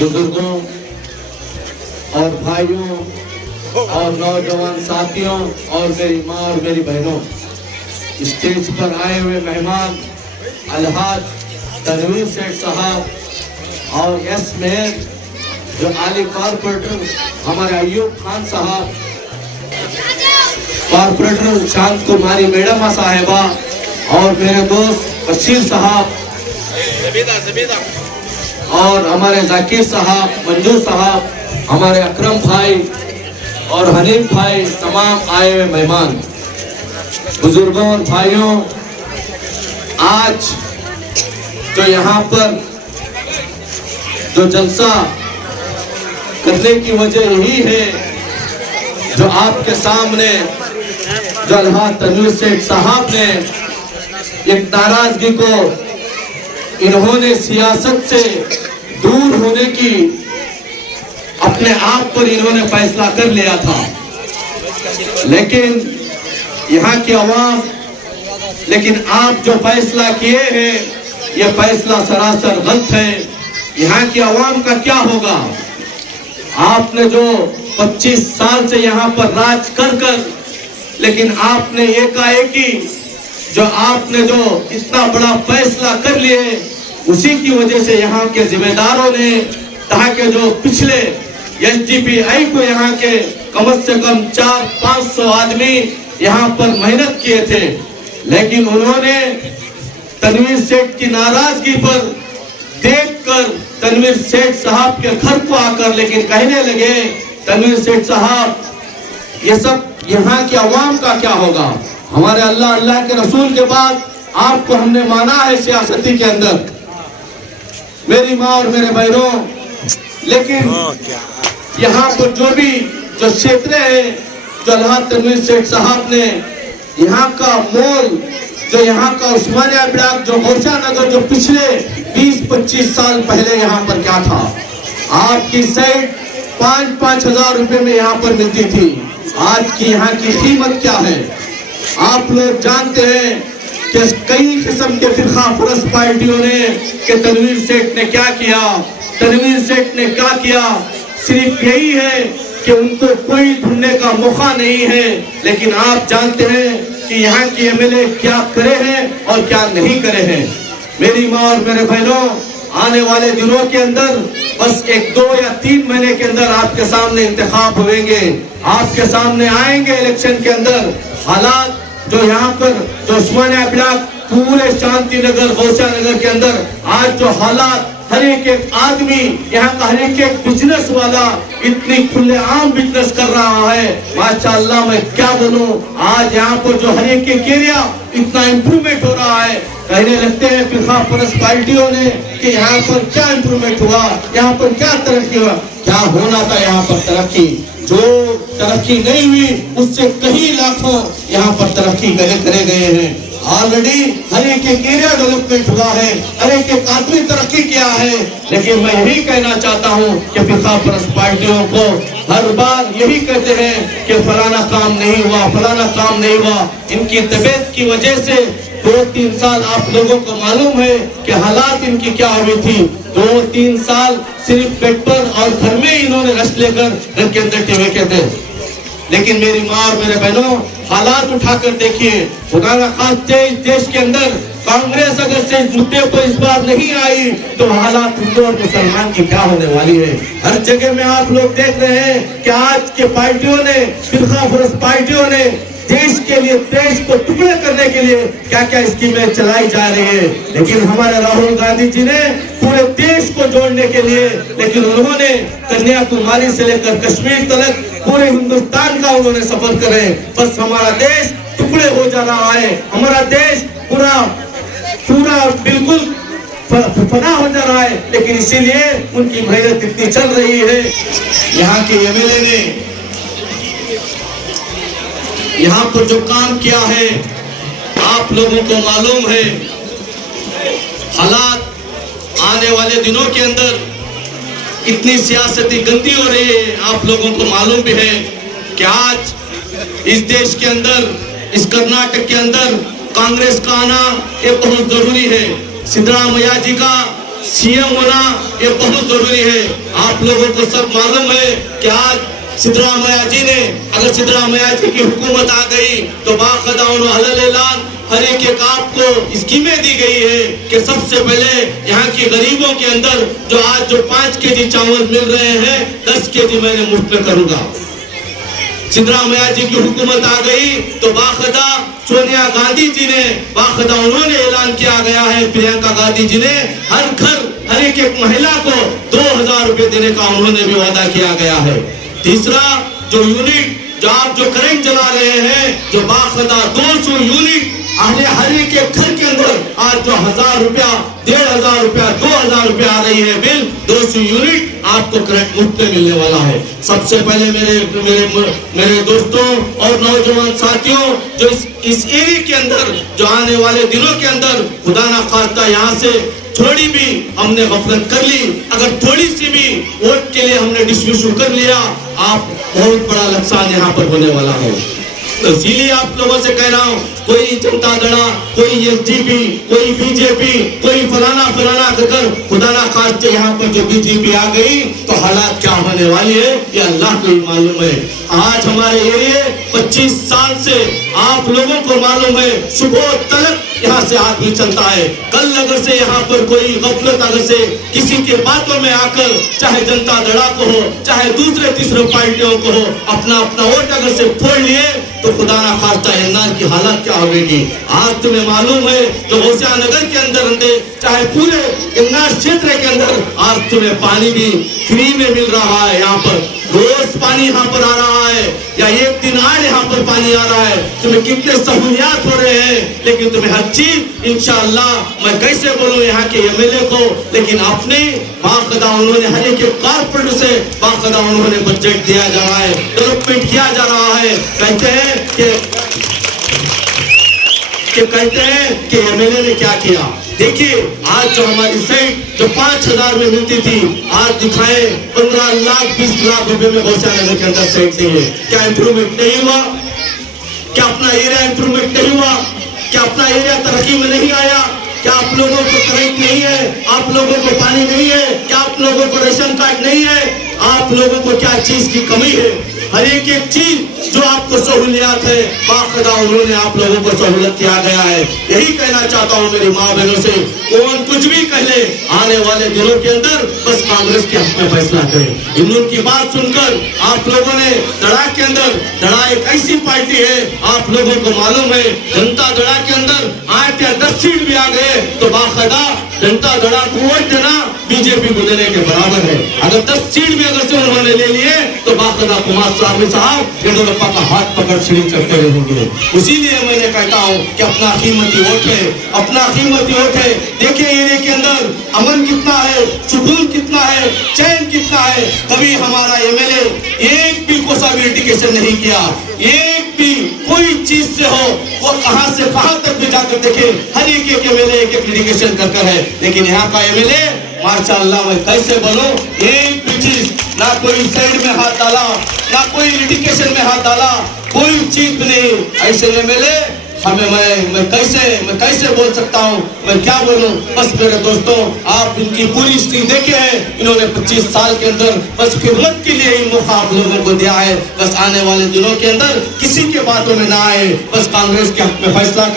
बुजुर्गों और भाइयों और नौजवान साथियों और मेरी माँ और मेरी बहनों, स्टेज पर आए हुए मेहमान अलहाज तनवीर सेठ साहब और एस मेयर, जो आली कॉर्पोरेटर हमारे अयूब खान साहब, कॉर्पोरेटर शांत कुमारी मैडम साहिबा और मेरे दोस्त बशीर साहब और हमारे जाकिर साहब, मंजूर साहब, हमारे अकरम भाई और हनीफ भाई, तमाम आए हुए मेहमान, बुजुर्गों और भाइयों, आज जो यहाँ पर जो जलसा करने की वजह यही है, जो आपके सामने जो अलहाज तनवीर सेठ साहब ने एक नाराजगी को, इन्होंने सियासत से दूर होने की अपने आप पर इन्होंने फैसला कर लिया था, लेकिन यहाँ की आवाम, लेकिन आप जो फैसला किए हैं ये फैसला सरासर गलत है। यहाँ की आवाम का क्या होगा? आपने जो 25 साल से यहाँ पर राज कर कर, लेकिन आपने एकाएकी जो आपने जो इतना बड़ा फैसला कर लिए, उसी की वजह से यहाँ के जिम्मेदारों ने कहा कि जो पिछले एसडीपीआई को यहाँ के कम से कम 400-500 आदमी यहाँ पर मेहनत किए थे, लेकिन उन्होंने तनवीर सेठ की नाराजगी पर देखकर तनवीर सेठ साहब के घर को आकर लेकिन कहने लगे, तनवीर सेठ साहब, ये सब यहाँ की आवाम का क्या होगा? हमारे अल्लाह के रसूल के बाद आपको हमने माना है सियासती के अंदर, मेरी माँ और मेरे बहनों, लेकिन यहाँ पर जो क्षेत्र है, जो अलहाज तनवीर सेठ साहब ने यहाँ का मोल, जो यहाँ का उस्मानिया ब्लॉक, जो गौसा नगर, जो पिछले 20-25 साल पहले यहाँ पर क्या था, आपकी साइड 5-5 हजार रुपए में यहाँ पर मिलती थी, आज की यहाँ की कीमत क्या है? आप लोग जानते हैं कि कई किस्म के फिरका फरस पार्टियों ने कि तनवीर सेठ ने क्या किया, तनवीर सेठ ने क्या किया, सिर्फ यही है कि उनको कोई ढूंढने का मौका नहीं है, लेकिन आप जानते हैं कि यहाँ की एमएलए क्या करे हैं और क्या नहीं करे हैं। मेरी माँ और मेरे बहनों, आने वाले दिनों के अंदर बस 1-2 या 3 महीने के अंदर आपके सामने इंतखाब होंगे, आपके सामने आएंगे इलेक्शन के अंदर। हालात जो यहाँ पर जो उस्मानिया ब्लॉक, पूरे शांति नगर, गौसा नगर के अंदर आज जो हालात, हर एक आदमी यहाँ का हर एक बिजनेस वाला इतनी खुलेआम बिजनेस कर रहा है, माशाअल्लाह, मैं क्या बोलूं। आज यहाँ पर जो हर एक एरिया इतना इम्प्रूवमेंट हो रहा है, कहने लगते हैं फिरका फरस पार्टियों ने कि यहाँ पर क्या इम्प्रूवमेंट हुआ, यहाँ पर क्या तरक्की हुआ। क्या होना था यहाँ पर तरक्की? जो तरक्की नहीं हुई उससे कई लाखों यहाँ पर तरक्की करे गए हैं। ऑलरेडी हर एक एरिया डेवलपमेंट हुआ है, हर एक आदमी तरक्की किया है, लेकिन मैं यही कहना चाहता हूँ कि फिरका फरस पार्टियों को हर बार यही कहते हैं कि फलाना काम नहीं हुआ, फलाना काम नहीं हुआ। इनकी तबीयत की वजह से 2-3 साल आप लोगों को मालूम है कि हालात इनकी क्या हुई थी। 2-3 साल सिर्फ बेड पर और घर में इन्होंने रेस्ट लेकर घर के अंदर टीवी के थे, लेकिन मेरी माँ और मेरे बहनों, हालात उठाकर देखिए। खुदा न खास्ते इस देश के अंदर कांग्रेस अगर से इस मुद्दे पर इस बार नहीं आई तो हालात हिंदू और मुसलमान की क्या होने वाली है। हर जगह में आप लोग देख रहे हैं कि आज के पार्टियों ने, फिरका फरस पार्टियों ने देश के लिए, देश को टुकड़े करने के लिए क्या क्या स्कीमें चलाई जा रही है, लेकिन हमारे राहुल गांधी जी ने पूरे देश को जोड़ने के लिए, लेकिन उन्होंने कन्याकुमारी से लेकर कश्मीर तक पूरे हिंदुस्तान का उन्होंने सफर करे। बस हमारा देश टुकड़े हो जा रहा है, हमारा देश पूरा बिल्कुल फना हो जा रहा है, लेकिन इसीलिए उनकी मेहनत इतनी चल रही है। यहाँ के एमएलए ने यहाँ पर जो काम किया है आप लोगों को मालूम है। हालात आने वाले दिनों के अंदर इतनी सियासती गंदी हो रही है, आप लोगों को मालूम भी है कि आज इस देश के अंदर, इस कर्नाटक के अंदर कांग्रेस का आना ये बहुत जरूरी है। सिद्धरामैया जी का सीएम होना ये बहुत जरूरी है। आप लोगों को सब मालूम है कि आज सिद्धरामैया जी ने, अगर सिद्धरामैया जी की हुकूमत आ गई तो बाकायदा उन्होंने ऐलान हर एक आपको स्कीमें दी गई है कि सबसे पहले यहाँ के गरीबों के अंदर जो आज जो 5 केजी चावल मिल रहे हैं 10 केजी मैंने मुफ्त में करूंगा। सिद्धरामैया जी की हुकूमत आ गई तो बाकायदा सोनिया गांधी जी ने बाकायदा उन्होंने ऐलान किया गया है, प्रियंका गांधी जी ने हर घर हर एक महिला को 2000 रुपए देने का उन्होंने भी वादा किया गया है। तीसरा जो यूनिट जो आप जो करंट चला रहे हैं जो बाकायदा 200 यूनिट हर एक घर के अंदर आज जो 1000 रुपया 1500 रुपया 2000 रुपया आ रही है बिल 200 यूनिट आपको करंट मुफ्त में मिलने वाला है। सबसे पहले मेरे दोस्तों और नौजवान साथियों जो इस एरिया के अंदर जो आने वाले दिनों के अंदर खुदा ना खास्ता यहाँ से थोड़ी भी हमने गफलत कर ली, अगर थोड़ी सी भी वोट के लिए हमने डिस्ट्रीब्यूशन कर लिया, आप बहुत बड़ा नुकसान यहाँ पर होने वाला है। तो इसीलिए आप लोगों से कह रहा हूँ, कोई जनता दड़ा, कोई एसडीपी, कोई बीजेपी, कोई फलाना कर खुदा ना खास्ते यहाँ पर जो बीजेपी आ गई तो हालात क्या होने वाली है ये अल्लाह को ही मालूम है। आज हमारे एरिए 25 साल से आप लोगों को मालूम है सुबह तक यहाँ से आदमी चलता है। कल अगर से यहाँ पर कोई गफलत अगर से किसी के बातों में आकर चाहे जनता दड़ा को हो चाहे दूसरे तीसरे पार्टियों को हो अपना वोट अगर से फोड़ लिए तो खुदा ना खास्ता यन्नार की हालत क्या होगी। आज तुम्हें मालूम है जो होशियारनगर के अंदर चाहे पूरे यन्नार क्षेत्र के अंदर आज तुम्हें पानी भी फ्री में मिल रहा है। यहाँ पर रोज पानी यहाँ पर आ रहा है या एक दिन आज यहाँ पर पानी आ रहा है। तुम्हें कितने सहूलियात हो रहे हैं, लेकिन तुम्हें हर चीज इंशाअल्लाह मैं कैसे बोलूं यहाँ के एमएलए को, लेकिन अपने बाकायदा उन्होंने हर एक कारपोरेट से बाकायदा उन्होंने बजट दिया जा रहा है, डेवलपमेंट किया जा रहा है। कहते हैं कि एमएलए ने क्या किया। देखिए आज जो हमारी साइड जो 5000 में मिलती थी आज दिखाए 15 लाख 20 लाख रुपए में होशियारनगर के अंदर साइड से है। क्या इंप्रूवमेंट नहीं हुआ? क्या अपना एरिया इंप्रूवमेंट नहीं हुआ? क्या अपना एरिया तरक्की में नहीं आया? क्या आप लोगों को करंट नहीं है? आप लोगों को पानी नहीं है? क्या आप लोगों को राशन कार्ड नहीं है? आप लोगों को क्या चीज की कमी है? हर एक चीज जो आपको सहूलियात है बाकायदा उन्होंने आप लोगों को सहूलत किया गया है। यही कहना चाहता हूँ मेरी माँ बहनों से, कौन कुछ भी कह ले आने वाले दिनों के अंदर बस कांग्रेस के हक में फैसला करें। इनकी बात सुनकर आप लोगों ने दड़ा के अंदर, दड़ा एक ऐसी पार्टी है आप लोगों को मालूम है जनता दड़ा के अंदर 8 या 10 सीट भी आ गए तो बाकायदा जनता दड़ा को वोट देना बीजेपी को देने के बराबर है। अगर 10 सीट भी अगर से उन्होंने ले लिए तो बाकायदा कुमार साहब येडियुरप्पा का हाथ पकड़ सीढ़ी चढ़ते रहेंगे। इसीलिए मैंने कहता हूँ कि अपना कीमती वोट है, अपना कीमती वोट है। देखिए एरिया के अंदर अमन कितना है, सुकून कितना है, चैन कितना है। कभी हमारा एमएलए एक भी कोसा भी लिटिगेशन नहीं किया, एक भी कोई चीज से हो वो कहां से कहां तक भी जाकर देखे हर एक एमएलए एक लिटिगेशन कर है। लेकिन यहाँ का एमएलए माशाअल्लाह मैं कैसे बोलूं, एक भी चीज ना कोई साइड में हाथ डाला ना कोई लिटिगेशन में हाथ डाला, कोई चीज नहीं। ऐसे एमएलए हमें मैं कैसे बोल सकता हूँ, मैं क्या बोलूं। बस मेरे दोस्तों आप इनकी पूरी स्थिति देखे हैं, इन्होंने 25 साल के अंदर बस खिदमत के लिए ही मौका आप लोगों को दिया है। बस आने वाले दिनों के अंदर किसी के बातों में ना आए, बस कांग्रेस के हक में फैसला